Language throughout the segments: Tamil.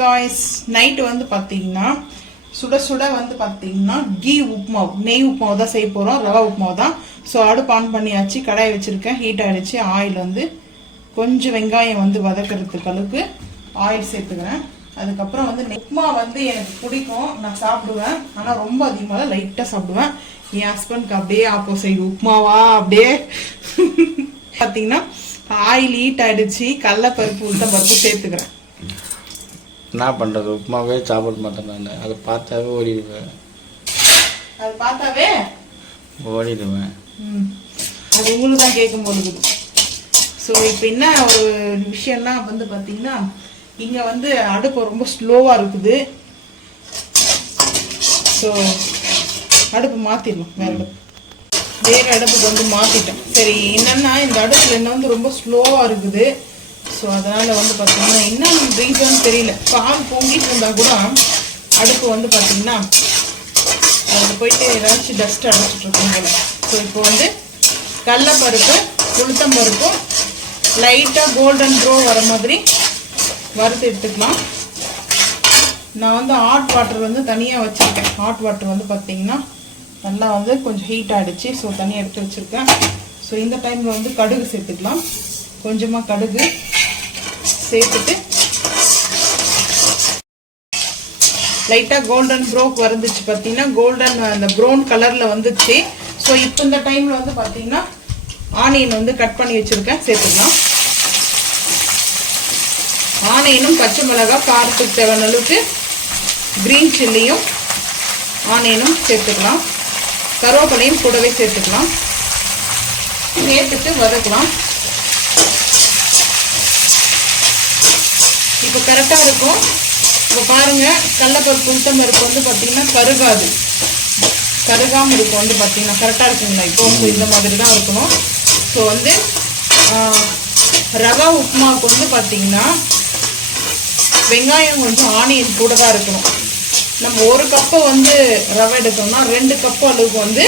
காய்ஸ் நைட்டு வந்து பார்த்தீங்கன்னா சுட சுட வந்து பார்த்தீங்கன்னா கீ உப்புமாவு நெய் உப்புமாவு தான் செய்ய போகிறோம். ரவா உப்புமாவு தான். ஸோ அடுப்பு ஆன் பண்ணியாச்சு, கடாயை வச்சுருக்கேன், ஹீட் ஆகிடுச்சு. ஆயில் வந்து கொஞ்சம் வெங்காயம் வந்து வதக்கிறதுக்கு அளவுக்கு ஆயில் சேர்த்துக்கிறேன். அதுக்கப்புறம் வந்து உப்புமா வந்து எனக்கு பிடிக்கும், நான் சாப்பிடுவேன். ஆனால் ரொம்ப அதிகமாக லைட்டாக சாப்பிடுவேன். என் ஹஸ்பண்ட்க்கு அப்படியே ஆப்போசிட், உப்புமாவா அப்படியே பார்த்தீங்கன்னா ஆயில் ஹீட் ஆகிடுச்சு. கடலைப்பருப்பு உளுத்தம் பருப்பு சேர்த்துக்கிறேன். என்ன பண்ணுறது, உப்புமாவே சாப்பிட மாட்டேன் நான். அதை பார்த்தாவே ஓடிடுவேன். அது பார்த்தாவே ஓடிடுவேன். அது உங்களுக்கு தான் கேட்கும் போது. ஸோ இப்போ என்ன ஒரு விஷயம்னா வந்து பார்த்தீங்கன்னா இங்கே வந்து அடுப்பு ரொம்ப ஸ்லோவாக இருக்குது. ஸோ அடுப்பு மாற்றிடலாம், வேறு அடுப்புக்கு வந்து மாற்றிட்டேன். சரி, என்னென்னா இந்த அடுப்பில் என்ன வந்து ரொம்ப ஸ்லோவாக இருக்குது. ஸோ அதனால் வந்து பார்த்தீங்கன்னா என்ன ரீசன் தெரியல, பால் பொங்கிட்டு இருந்தால் கூட அடுப்பு வந்து பார்த்தீங்கன்னா அதில் போயிட்டு ஏதாச்சும் டஸ்ட் அடைச்சிட்ருக்கோம் போல. ஸோ இப்போ வந்து கடலைப்பருப்பு உளுத்தம் பருப்பும் லைட்டாக கோல்டன் ப்ரோ வர மாதிரி வறுத்து எடுத்துக்கலாம். நான் வந்து ஹாட் வாட்டர் வந்து தனியாக வச்சுருக்கேன். ஹாட் வாட்டர் வந்து பார்த்தீங்கன்னா நல்லா வந்து கொஞ்சம் ஹீட் ஆகிடுச்சு. ஸோ தனியாக எடுத்து வச்சுருக்கேன். ஸோ இந்த டைமில் வந்து கடுகு சேர்த்துக்கலாம். கொஞ்சமாக கடுகு சேர்த்துட்டு லைட்டாக கோல்டன் ப்ரோக் வந்துச்சு பார்த்தீங்கன்னா, கோல்டன் அந்த ப்ரௌன் கலரில் வந்துச்சு. ஸோ இப்போ இந்த டைமில் வந்து பார்த்தீங்கன்னா ஆனியன் வந்து கட் பண்ணி வச்சுருக்கேன், சேர்த்துக்கலாம். ஆனியனும் பச்சை மிளகாய் காரத்துக்கு தேவையான அளவுக்கு க்ரீன் சில்லியும் ஆனியனும் சேர்த்துக்கலாம். கருவேப்பிலையும் கூடவே சேர்த்துக்கலாம். சேர்த்துட்டு வதக்கலாம். இப்போ கரெக்டாக இருக்கும். இப்போ பாருங்கள், கடலைப்பருப்பு உளுத்தம் பருப்பு வந்து பார்த்தீங்கன்னா கருகாமல் இருக்கும். வந்து பார்த்தீங்கன்னா கரெக்டாக இருக்குங்களா? இப்போ இந்த மாதிரி தான் இருக்கணும். ஸோ வந்து ரவா உப்புமாவுக்கு வந்து பார்த்தீங்கன்னா வெங்காயம் கொஞ்சம் ஆனியன் கூட தான் இருக்கணும். நம்ம ஒரு கப்பை வந்து ரவை எடுத்தோம்னா 2 கப்பு அளவுக்கு வந்து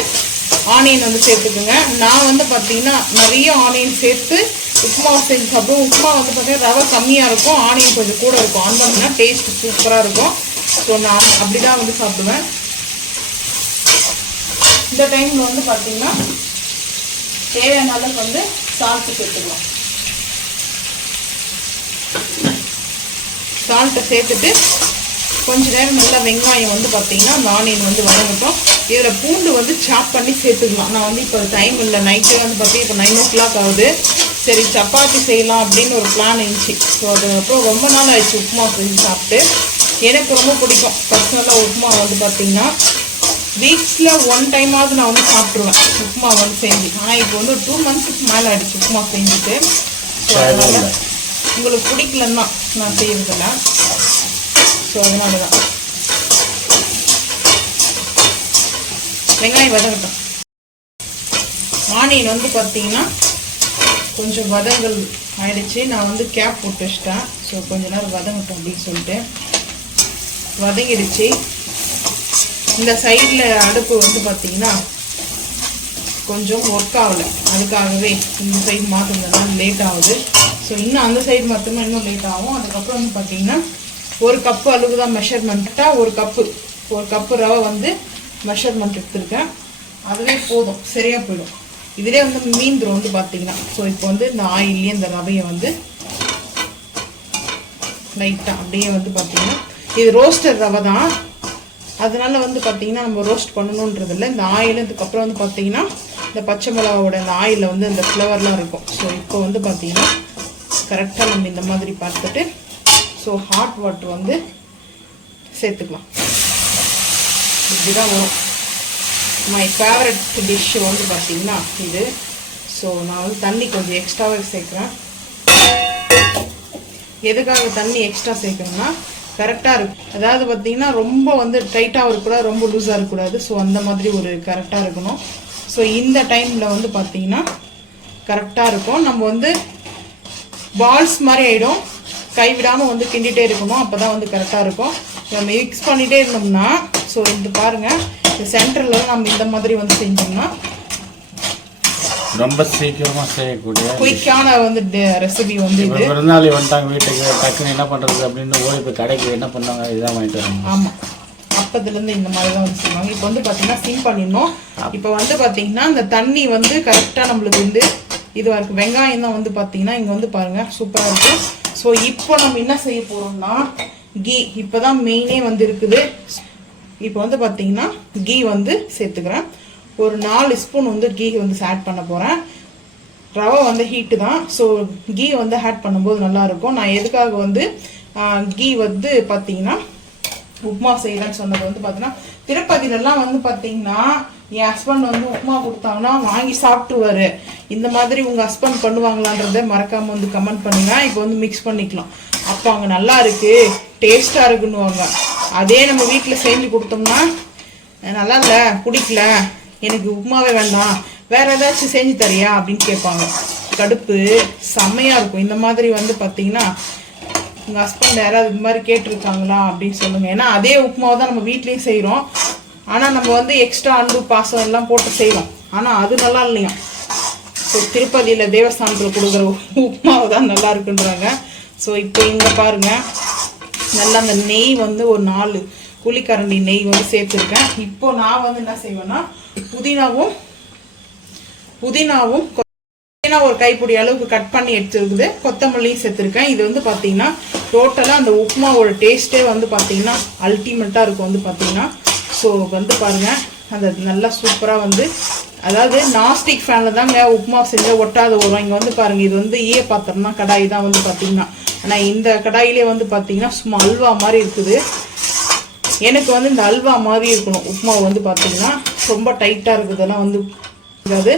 ஆனியன் வந்து சேர்த்துக்குங்க. நான் வந்து பார்த்தீங்கன்னா நிறைய ஆனியன் சேர்த்து உப்புமா செஞ்சு சாப்பிடுவோம். உப்புமா வந்து பார்த்தீங்கன்னா ரவை கம்மியாக இருக்கும், ஆனியன் கொஞ்சம் கூட இருக்கும். ஆன் பண்ணினா டேஸ்ட் சூப்பராக இருக்கும். ஸோ நான் அப்படி தான் வந்து சாப்பிடுவேன். இந்த டைமில் வந்து பார்த்தீங்கன்னா தேவையான அளவுக்கு வந்து சால்ட்டு சேர்த்துக்கலாம். சால்ட்டை சேர்த்துட்டு கொஞ்ச நேரம் நல்லா வெங்காயம் வந்து பார்த்தீங்கன்னா அந்த ஆனியன் வந்து வதங்கட்டும். இதில் பூண்டு வந்து சாப் பண்ணி சேர்த்துக்கலாம். நான் வந்து இப்போ டைம் இல்லை, நைட்டே வந்து பார்த்தீங்கன்னா இப்போ 9 o'clock ஆகுது. சரி, சப்பாத்தி செய்யலாம் அப்படின்னு ஒரு பிளான் இருந்துச்சு. ஸோ அதுக்கப்புறம் ரொம்ப நாள் ஆயிடுச்சு உப்புமா செஞ்சு சாப்பிட்டு. எனக்கு ரொம்ப பிடிக்கும் பர்சனலாக உப்புமா வந்து பார்த்தீங்கன்னா வீக்ஸில் 1 டைமாவது நான் வந்து சாப்பிட்ருவேன் உப்புமா வந்து செஞ்சு. ஆனால் இப்போ வந்து ஒரு 2 months மேலே ஆயிடுச்சு உப்புமா செஞ்சுட்டு. ஸோ அதனால் உங்களுக்கு பிடிக்கலன்னு தான் நான் செய்யறதில்ல. ஸோ அதனால தான் வெங்காயம் வதங்கட்டும். ஆனியன் வந்து பார்த்தீங்கன்னா கொஞ்சம் வதங்கல் ஆயிடுச்சு. நான் வந்து கேப் போட்டு வச்சிட்டேன். ஸோ கொஞ்ச நேரம் வதங்கட்டும் அப்படின்னு சொல்லிட்டு வதங்கிடுச்சு. இந்த சைடில் அடுப்பு வந்து பார்த்தீங்கன்னா கொஞ்சம் ஒர்க் ஆகலை, அதுக்காகவே இந்த சைடு மாற்றினதுனால லேட் ஆகுது. ஸோ இன்னும் அந்த சைடு மாற்றணும், இன்னும் லேட் ஆகும். அதுக்கப்புறம் வந்து பார்த்தீங்கன்னா 1 கப்பு அளவுக்கு தான் மெஷர்மெண்ட்டாக 1 கப்பு ரவை வந்து மெஷர்மெண்ட் எடுத்துருக்கேன். அதுவே போதும், சரியாக போயிடும். இதிலே வந்து மீந்துரும் வந்து பார்த்தீங்கன்னா. ஸோ இப்போ வந்து இந்த ஆயிலே இந்த ரவையை வந்து லைட்டாக அப்படியே வந்து பார்த்தீங்கன்னா இது ரோஸ்டர் ரவை தான், அதனால வந்து பார்த்தீங்கன்னா நம்ம ரோஸ்ட் பண்ணணுன்றது இல்லை. இந்த ஆயில் இதுக்கப்புறம் வந்து பார்த்தீங்கன்னா இந்த பச்சை மிளகாவோட இந்த ஆயிலில் வந்து இந்த ஃப்ளவர்லாம் இருக்கும். ஸோ இப்போ வந்து பார்த்தீங்கன்னா கரெக்டாக நம்ம இந்த மாதிரி பார்த்துட்டு ஸோ ஹாட் வாட்டர் வந்து சேர்த்துக்கலாம். இப்படி தான் வரும். மை ஃபேவரட் டிஷ்ஷு வந்து பார்த்தீங்கன்னா இது. ஸோ நான் வந்து தண்ணி கொஞ்சம் எக்ஸ்ட்ராவே சேர்க்குறேன். எதுக்காக தண்ணி எக்ஸ்ட்ரா சேர்க்கணும்னா கரெக்டாக இருக்கும். அதாவது பார்த்தீங்கன்னா ரொம்ப வந்து டைட்டாக இருக்கக்கூடாது, ரொம்ப லூஸாக இருக்கக்கூடாது. ஸோ அந்த மாதிரி ஒரு கரெக்டாக இருக்கணும். ஸோ இந்த டைமில் வந்து பார்த்தீங்கன்னா கரெக்டாக இருக்கும். நம்ம வந்து பால்ஸ் மாதிரி ஆகிடும், கைவிடாமல் வந்து கிண்டிகிட்டே இருக்கணும். அப்போ தான் வந்து கரெக்டாக இருக்கும். நம்ம மிக்ஸ் பண்ணிகிட்டே இருந்தோம்னா ஸோ இது பாருங்கள், இந்த சென்டரில் நம்ம இந்த மாதிரி வந்து செஞ்சோம்னா ரொம்ப சீக்கிரமாக செய்யக்கூடிய குயிக்கான வந்து ரெசிபி வந்து இது. விருந்தாளி வந்துட்டாங்க வீட்டுக்கு, டக்குன்னு என்ன பண்ணுறது அப்படின்னு ஓடி போய் கடைக்கு என்ன பண்ணாங்க இதுதான் வாங்கிட்டு வராங்க. ஆமாம், அப்பத்துலேருந்து இந்த மாதிரி தான் வந்து செய்வாங்க. இப்போ வந்து பார்த்தீங்கன்னா சிம் பண்ணிடணும். இப்போ வந்து பார்த்தீங்கன்னா இந்த தண்ணி வந்து கரெக்டாக நம்மளுக்கு வந்து இதுவாக இருக்குது. வெங்காயம் தான் வந்து பார்த்தீங்கன்னா இங்கே வந்து பாருங்கள் சூப்பராக இருக்குது. ஸோ இப்போ நம்ம என்ன செய்ய போகிறோம்னா கீ இப்போ தான் மெயினே வந்து இருக்குது. இப்போ வந்து பார்த்தீங்கன்னா கீ வந்து சேர்த்துக்கிறேன். ஒரு 4 ஸ்பூன் வந்து கீ வந்து ஆட் பண்ண போகிறேன். ரவை வந்து ஹீட்டு தான். ஸோ கீ வந்து ஆட் பண்ணும்போது நல்லாயிருக்கும். நான் எதுக்காக வந்து கீ வந்து பார்த்தீங்கன்னா உப்புமா செய்கிறேன்னு சொன்னது வந்து பார்த்தீங்கன்னா திருப்பதியிலலாம் வந்து பார்த்தீங்கன்னா என் ஹஸ்பண்ட் வந்து உப்புமா கொடுத்தாங்கன்னா வாங்கி சாப்பிட்டுவாரு. இந்த மாதிரி உங்கள் ஹஸ்பண்ட் பண்ணுவாங்களான்றத மறக்காமல் வந்து கமெண்ட் பண்ணுங்க. இப்போ வந்து மிக்ஸ் பண்ணிக்கலாம். அப்போ அங்கே நல்லா இருக்கு டேஸ்ட்டாக இருக்குன்னுவாங்க. அதே நம்ம வீட்டில் செஞ்சு கொடுத்தோம்னா நல்லா இல்லை பிடிக்கல எனக்கு உப்புமாவே வேண்டாம் வேற ஏதாச்சும் செஞ்சு தரியா அப்படின்னு கேட்பாங்க. கடுப்பு செம்மையாக இருக்கும். இந்த மாதிரி வந்து பார்த்தீங்கன்னா உங்கள் ஹஸ்பண்ட் யாராவது இது மாதிரி கேட்டிருக்காங்களா அப்படின்னு சொல்லுங்கள். ஏன்னா அதே உப்புமாவை தான் நம்ம வீட்லேயும் செய்கிறோம். ஆனால் நம்ம வந்து எக்ஸ்ட்ரா அன்பு பாசம் எல்லாம் போட்டு செய்வோம். ஆனால் அது நல்லா இல்லையா. ஸோ திருப்பதியில் தேவஸ்தானத்தில் கொடுக்குற உப்புமாவை தான் நல்லா இருக்குன்றாங்க. ஸோ இப்போ இங்கே பாருங்கள் நல்லா அந்த நெய் வந்து ஒரு 4 குழிக்கரண்டி நெய் வந்து சேர்த்துருக்கேன். இப்போ நான் வந்து என்ன செய்வேன்னா புதினாவும் ஒரு கைப்பிடி அளவுக்கு கட் பண்ணி எடுத்துருக்குது. கொத்தமல்லியும் சேர்த்துருக்கேன். இது வந்து பார்த்தீங்கன்னா டோட்டலாக அந்த உப்புமாவோட டேஸ்ட்டே வந்து பார்த்தீங்கன்னா அல்டிமேட்டாக இருக்கும் வந்து பார்த்தீங்கன்னா. ஸோ வந்து பாருங்கள் அந்த நல்லா சூப்பராக வந்து அதாவது நாஸ்டிக் ஃபேனில் தாங்க உப்புமா செஞ்சால் ஒட்டாத வரும். இங்கே வந்து பாருங்கள் இது வந்து ஈய பாத்திரம் தான் கடாய் தான் வந்து பார்த்தீங்கன்னா. ஆனால் இந்த கடாயிலே வந்து பார்த்தீங்கன்னா சும்மா அல்வா மாதிரி இருக்குது. எனக்கு வந்து இந்த அல்வா மாதிரி இருக்கணும் உப்புமா வந்து பார்த்தீங்கன்னா. ரொம்ப டைட்டாக இருக்குதெல்லாம் வந்து இருக்காது.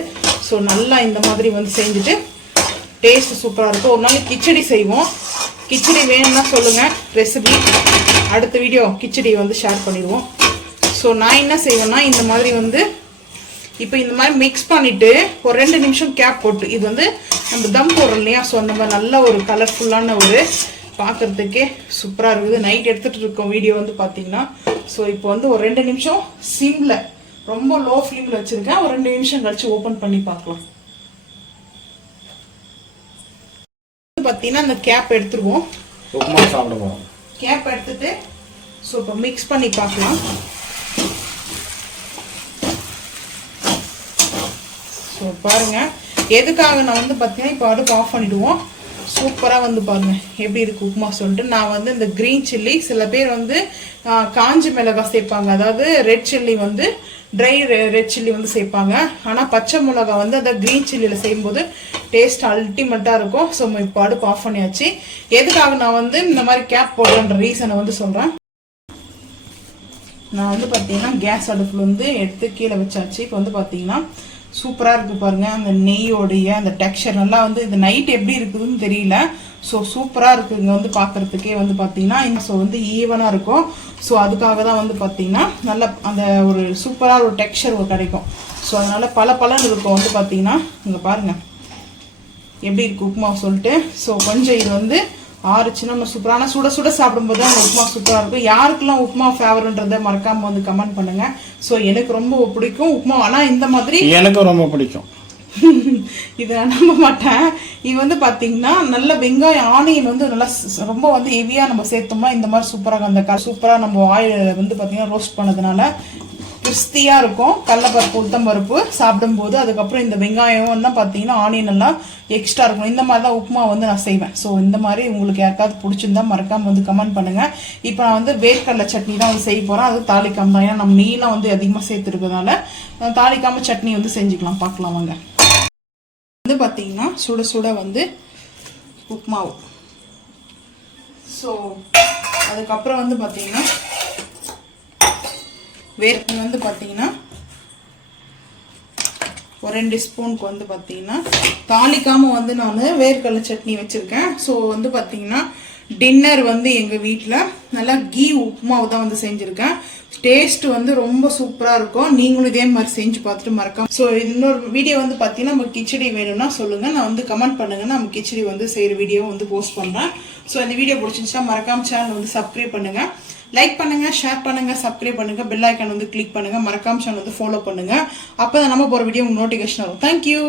ஸோ நல்லா இந்த மாதிரி வந்து செஞ்சுட்டு டேஸ்ட் சூப்பராக இருக்கும். ஒரு நாளைக்கு கிச்சடி செய்வோம். கிச்சடி வேணும்னா சொல்லுங்கள் ரெசிபி. அடுத்த வீடியோ கிச்சடி வந்து ஷேர் பண்ணிடுவோம். ஸோ நான் என்ன செய்வேன்னா இந்த மாதிரி வந்து இப்போ இந்த மாதிரி மிக்ஸ் பண்ணிவிட்டு ஒரு 2 நிமிஷம் கேப் போட்டு இது வந்து நம்ம தம் போடுறோம் இல்லையா. ஸோ அந்த மாதிரி நல்ல ஒரு கலர்ஃபுல்லான ஒரு பார்க்குறதுக்கே சூப்பராக இருக்குது. நைட் எடுத்துகிட்டு இருக்கோம் வீடியோ வந்து பார்த்தீங்கன்னா. ஸோ இப்போ வந்து ஒரு 2 நிமிஷம் சிம்மில் ரொம்ப லோ ஃப்ளேமில் வச்சுருக்கேன். ஒரு 2 நிமிஷம் கழிச்சு ஓப்பன் பண்ணி பார்க்கலாம். பார்த்தீங்கன்னா இந்த கேப் எடுத்துருவோம். உப்புமா சாப்பிடுவோம். கேப் எடுத்துட்டு ஸோ இப்போ மிக்ஸ் பண்ணி பார்க்கலாம். ஸோ பாருங்கள் எதுக்காக நான் வந்து பார்த்தீங்கன்னா இப்போ அடுப்பு ஆஃப் பண்ணிவிடுவோம். சூப்பராக வந்து பாருங்கள் எப்படி இருக்குது உப்புமா சொல்லிட்டு. நான் வந்து இந்த க்ரீன் சில்லி சில பேர் வந்து காஞ்சி மிளகாய் சேர்ப்பாங்க. அதாவது ரெட் சில்லி வந்து ட்ரை ரெட் சில்லி வந்து சேர்ப்பாங்க. ஆனால் பச்சை மிளகாய் வந்து அந்த க்ரீன் சில்லியில் செய்யும்போது டேஸ்ட் அல்டிமேட்டாக இருக்கும். ஸோ இப்போ அடுப்பு ஆஃப் பண்ணியாச்சு. எதுக்காக நான் வந்து இந்த மாதிரி கேப் போடுறேன்ற ரீசனை வந்து சொல்கிறேன். நான் வந்து பார்த்தீங்கன்னா கேஸ் அடுப்பில் வந்து எடுத்து கீழே வச்சாச்சு. இப்போ வந்து பார்த்தீங்கன்னா சூப்பராக இருக்குது பாருங்கள். அந்த நெய்யோடைய அந்த டெக்ஸ்சர் நல்லா வந்து இது நைட் எப்படி இருக்குதுன்னு தெரியல. ஸோ சூப்பராக இருக்குது. இங்கே வந்து பார்க்குறதுக்கே வந்து பார்த்தீங்கன்னா ஸோ வந்து ஈவனாக இருக்கும். ஸோ அதுக்காக தான் வந்து பார்த்தீங்கன்னா நல்ல அந்த ஒரு சூப்பராக ஒரு டெக்ஸ்சர் கிடைக்கும். ஸோ அதனால் பலன்னு இருக்கும் வந்து பார்த்தீங்கன்னா இங்கே பாருங்கள் எப்படி இருக்குது உப்புமா சொல்லிட்டு. ஸோ கொஞ்சம் இது வந்து ஆறுச்சுன்னா நம்ம சூப்பரான சுட சுட சாப்பிடும்போது தான் அந்த உப்புமா சூப்பராக இருக்கும். யாருக்கெல்லாம் உப்புமா ஃபேவரன்றதை மறக்காமல் வந்து கமெண்ட் பண்ணுங்கள். ஸோ எனக்கு ரொம்ப பிடிக்கும் உப்புமா. ஆனால் இந்த மாதிரி எனக்கும் ரொம்ப பிடிக்கும். இதை நான் நம்ப மாட்டேன். இது வந்து பார்த்தீங்கன்னா நல்ல வெங்காயம் ஆனியன் வந்து நல்லா ரொம்ப வந்து ஹெவியாக நம்ம சேர்த்தோம்னா இந்த மாதிரி சூப்பராக அந்த சூப்பராக நம்ம ஆயில் வந்து பார்த்தீங்கன்னா ரோஸ்ட் பண்ணதுனால கிறிஸ்பியாக இருக்கும். கடலைப்பருப்பு உளுத்தம்பருப்பு சாப்பிடும்போது அதுக்கப்புறம் இந்த வெங்காயம் தான் பார்த்தீங்கன்னா ஆனியன் எல்லாம் எக்ஸ்ட்ரா இருக்கும். இந்த மாதிரி தான் உப்புமா வந்து நான் செய்வேன். ஸோ இந்த மாதிரி உங்களுக்கு யாருக்காவது பிடிச்சிருந்தா மறக்காமல் வந்து கமெண்ட் பண்ணுங்கள். இப்போ நான் வந்து வேர்க்கடலை சட்னி தான் வந்து செய்ய போகிறேன். அது தாளிக்காம தான். ஏன்னா நம்ம நெய்லாம் வந்து அதிகமாக சேர்த்துருக்கிறதுனால தாளிக்காமல் சட்னி வந்து செஞ்சுக்கலாம். பார்க்கலாம் வாங்க. வந்து பார்த்தீங்கன்னா சுட சுட வந்து உப்புமாவு. ஸோ அதுக்கப்புறம் வந்து பார்த்தீங்கன்னா வந்து பார்த்தீங்கன்னா ஒரு 2 ஸ்பூனுக்கு வந்து பார்த்தீங்கன்னா தாளிக்காமல் வந்து நான் வேர்க்கடலை சட்னி வச்சுருக்கேன். ஸோ வந்து பார்த்தீங்கன்னா டின்னர் வந்து எங்கள் வீட்டில் நல்லா கீ உப்புமாவை தான் வந்து செஞ்சுருக்கேன். டேஸ்ட் வந்து ரொம்ப சூப்பராக இருக்கும். நீங்களும் இதே மாதிரி செஞ்சு பார்த்துட்டு மறக்காம. ஸோ இன்னொரு வீடியோ வந்து பார்த்தீங்கன்னா நம்ம கிச்சடி வேணும்னா சொல்லுங்கள். நான் வந்து கமெண்ட் பண்ணுங்கள். நம்ம கிச்சடி வந்து செய்கிற வீடியோ வந்து போஸ்ட் பண்ணுறேன். ஸோ இந்த வீடியோ பிடிச்சிருந்துச்சுன்னா மறக்காம சேனல் வந்து சப்ஸ்கிரைப் பண்ணுங்கள். லைக் பண்ணுங்க, ஷேர் பண்ணுங்க, சப்ஸ்கிரைப் பண்ணுங்க, பெல் ஐக்கான் வந்து கிளிக் பண்ணுங்க. மறக்காம சேனல் வந்து ஃபாலோ பண்ணுங்க. அப்போ தான் நம்ம போகிற வீடியோ உங்களுக்கு நோட்டிஃபிகேஷன் வரும். தேங்க்யூ.